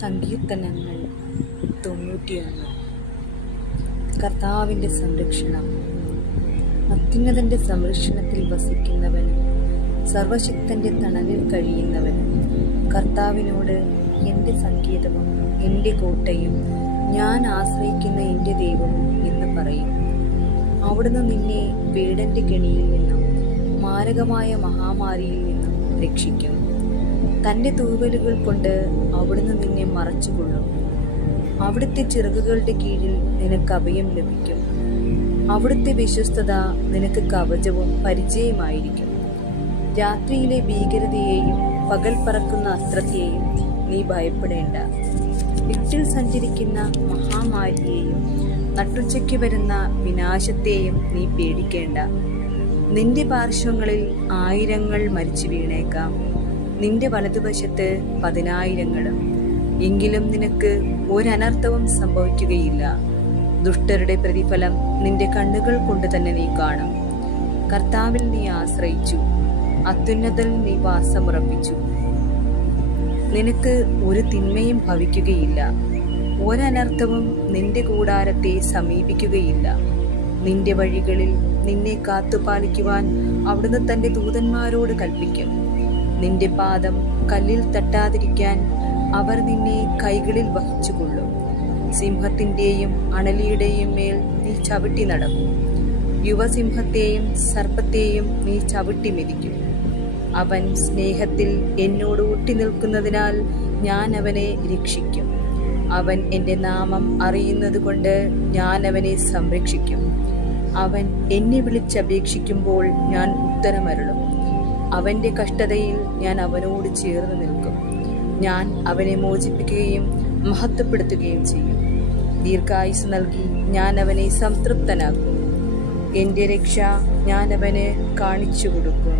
സങ്കീർത്തനങ്ങൾ 91. കർത്താവിൻ്റെ സംരക്ഷണം. അത്യുന്നതൻ്റെ സംരക്ഷണത്തിൽ വസിക്കുന്നവനും സർവശക്തൻ്റെ തണലിൽ കഴിയുന്നവനും കർത്താവിനോട്, എൻ്റെ സങ്കേതവും എൻ്റെ കോട്ടയും ഞാൻ ആശ്രയിക്കുന്ന എൻ്റെ ദൈവവും എന്ന് പറയും. അവിടുന്ന് നിന്നെ വേടൻ്റെ കെണിയിൽ നിന്നും മാരകമായ മഹാമാരിയിൽ നിന്നും രക്ഷിക്കും. തൻ്റെ തൂവലുകൾ കൊണ്ട് അവിടുന്ന് നിന്നെ മറച്ചുകൊള്ളും. അവിടുത്തെ ചിറകുകളുടെ കീഴിൽ നിനക്ക് അഭയം ലഭിക്കും. അവിടുത്തെ വിശ്വസ്തത നിനക്ക് കവചവും പരിചയമായിരിക്കും. രാത്രിയിലെ ഭീകരതയെയും പകൽ പറക്കുന്ന അസ്ത്രത്തെയും നീ ഭയപ്പെടേണ്ട. ഇരുട്ടിൽ സഞ്ചരിക്കുന്ന മഹാമാരിയെയും നട്ടുച്ചയ്ക്ക് വരുന്ന വിനാശത്തെയും നീ പേടിക്കേണ്ട. നിന്റെ പാർശ്വങ്ങളിൽ 1000 മരിച്ചു വീണേക്കാം, നിന്റെ വലതുവശത്ത് 10,000. എങ്കിലും നിനക്ക് ഒരനർത്ഥവും സംഭവിക്കുകയില്ല. ദുഷ്ടരുടെ പ്രതിഫലം നിന്റെ കണ്ണുകൾ കൊണ്ട് തന്നെ നീ കാണും. കർത്താവിൽ നീ ആശ്രയിച്ചു, അത്യുന്നതൽ നീ വാസമുറപ്പിച്ചു. നിനക്ക് ഒരു തിന്മയും ഭവിക്കുകയില്ല, ഒരനർത്ഥവും നിന്റെ കൂടാരത്തെ സമീപിക്കുകയില്ല. നിന്റെ വഴികളിൽ നിന്നെ കാത്തുപാലിക്കുവാൻ അവിടുന്ന് തൻ്റെ ദൂതന്മാരോട് കൽപ്പിക്കും. നിന്റെ പാദം കല്ലിൽ തട്ടാതിരിക്കാൻ അവർ നിന്നെ കൈകളിൽ വഹിച്ചുകൊള്ളും. സിംഹത്തിൻ്റെയും അണലിയുടെയും മേൽ നീ ചവിട്ടി നടക്കും. യുവസിംഹത്തെയും സർപ്പത്തെയും നീ ചവിട്ടി മെതിക്കും. അവൻ സ്നേഹത്തിൽ എന്നോട് ഒട്ടി നിൽക്കുന്നതിനാൽ ഞാൻ അവനെ രക്ഷിക്കും. അവൻ എൻ്റെ നാമം അറിയുന്നത് കൊണ്ട് ഞാൻ അവനെ സംരക്ഷിക്കും. അവൻ എന്നെ വിളിച്ചപേക്ഷിക്കുമ്പോൾ ഞാൻ ഉത്തരമരുളും. അവൻ്റെ കഷ്ടതയിൽ ഞാൻ അവനോട് ചേർന്ന് നിൽക്കും. ഞാൻ അവനെ മോചിപ്പിക്കുകയും മഹത്വപ്പെടുത്തുകയും ചെയ്യും. ദീർഘായുസ് നൽകി ഞാൻ അവനെ സംതൃപ്തനാക്കും. എൻ്റെ രക്ഷ ഞാൻ അവന് കാണിച്ചു കൊടുക്കും.